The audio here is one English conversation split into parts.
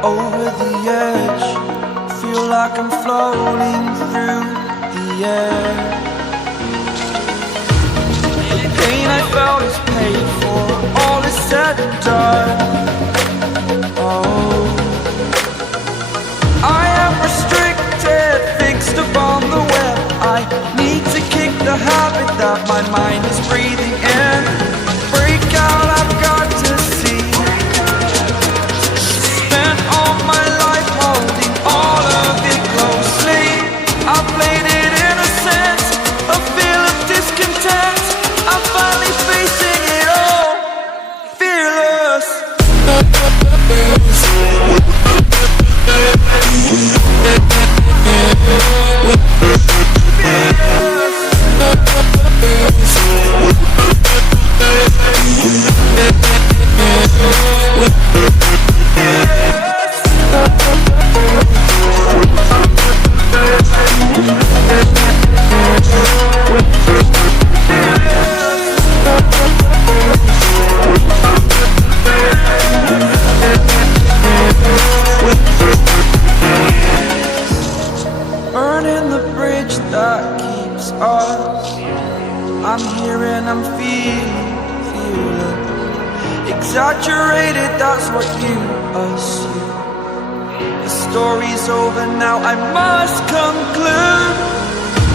Over the edge, feel like I'm floating through the air. The pain I felt is paid for, all is said and done. Oh, I am restricted, fixed upon the web. I need to kick the habit that my mind is breathing in. Break out, I've got to see. Spent all my life holding all of it closely. I played it innocent, a feel of discontent. I'm finally facing it all, fearless. Burning the bridge that keeps us. I'm here and I'm feeling exaggerated, that's what you assume. The story's over now, I must conclude.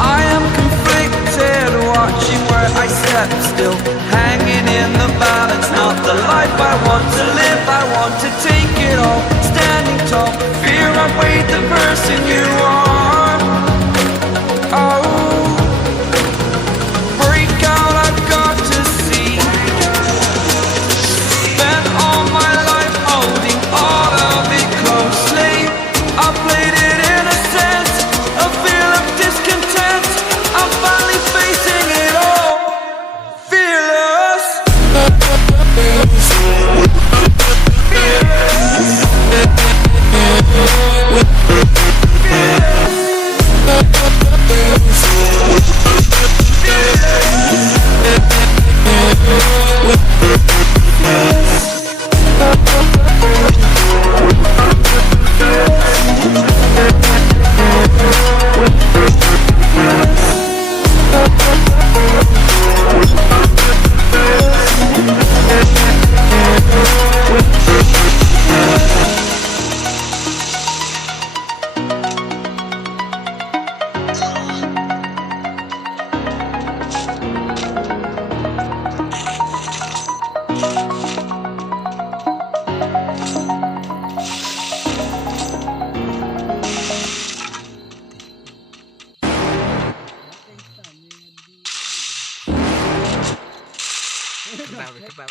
I am conflicted, watching where I step still, hanging in the balance. Not the life I want to live, I want to take it all. Standing tall, fear I weighed the person you are. Oh, break out, I've got to see. Spent all my life holding all of it closely. I played it innocent, a feel of discontent. I'm finally facing it all, fearless.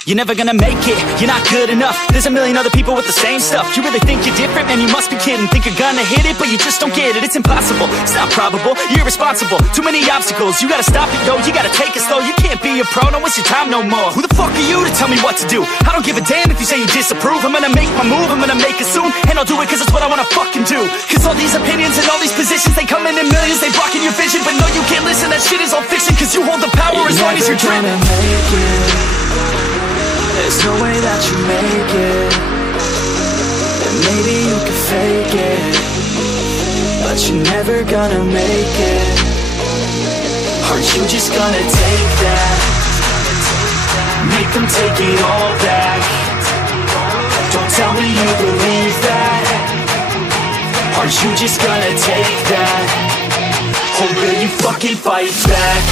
You're never gonna make it, you're not good enough. There's a million other people with the same stuff. You really think you're different? Man, you must be kidding. Think you're gonna hit it, but you just don't get it. It's impossible, it's not probable, you're irresponsible. Too many obstacles, you gotta stop it, yo. You gotta take it slow, you can't be a pro. Don't waste your time no more. Who the fuck are you to tell me what to do? I don't give a damn if you say you disapprove. I'm gonna make my move, I'm gonna make it soon. And I'll do it cause it's what I wanna fucking do. Cause all these opinions and all these positions, they come in millions, they blocking your vision. But no, you can't listen, that shit is all fiction. Cause you hold the power as long as you're dreaming. There's no way that you make it, and maybe you can fake it, but you're never gonna make it. Aren't you just gonna take that? Make them take it all back. Don't tell me you believe that. Aren't you just gonna take that? Or will you fucking fight back?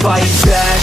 Fight back.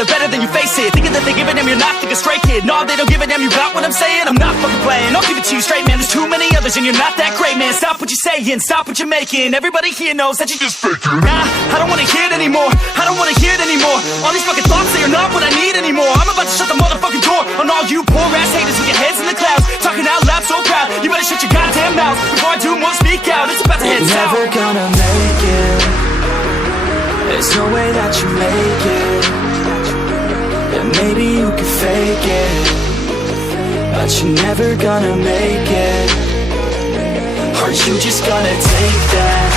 they're better than you face it. Thinking that they give a damn, you're not thinking straight, kid. No, they don't give a damn, you got what I'm saying? I'm not fucking playing, I'll give it to you straight, man. There's too many others and you're not that great, man. Stop what you're saying, stop what you're making. Everybody here knows that you just faking. Nah, I don't wanna hear it anymore, I don't wanna hear it anymore. All these fucking thoughts, they are not what I need anymore. I'm about to shut the motherfucking door on all you poor ass haters with your heads in the clouds, talking out loud so proud. You better shut your goddamn mouth before I do more speak out. It's about to head south. You're never gonna make it. There's no way that you make it. And maybe you can fake it, but you're never gonna make it. Aren't you just gonna take that?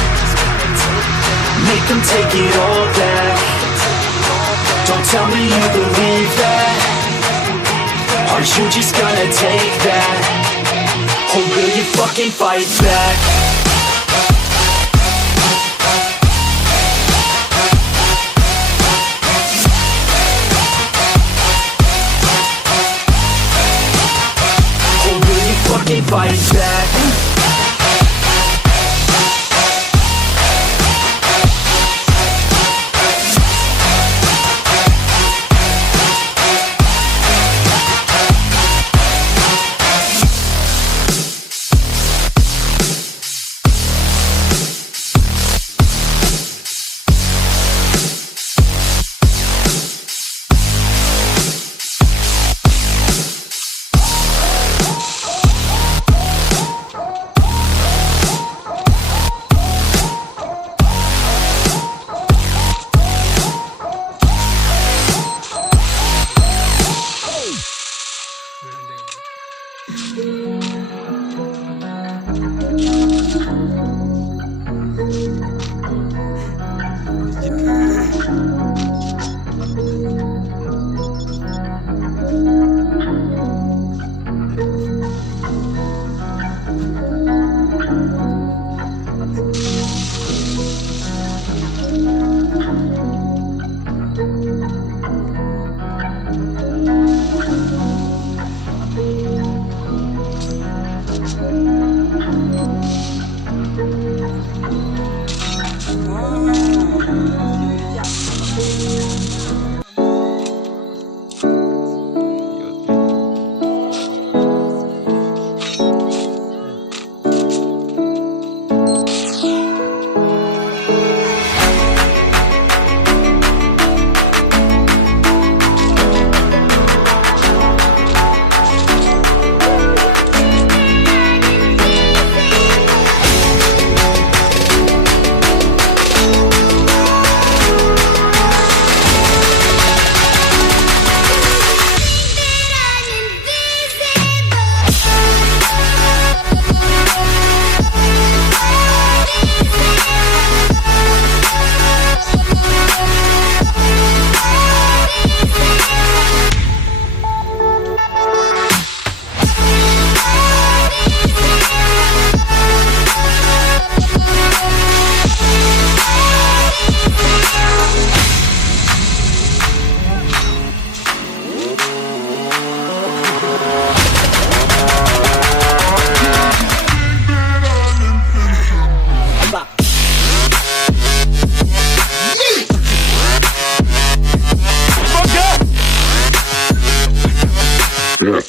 Make them take it all back. Don't tell me you believe that. Aren't you just gonna take that? Or will you fucking fight back? Or will you fucking fight back? Yeah.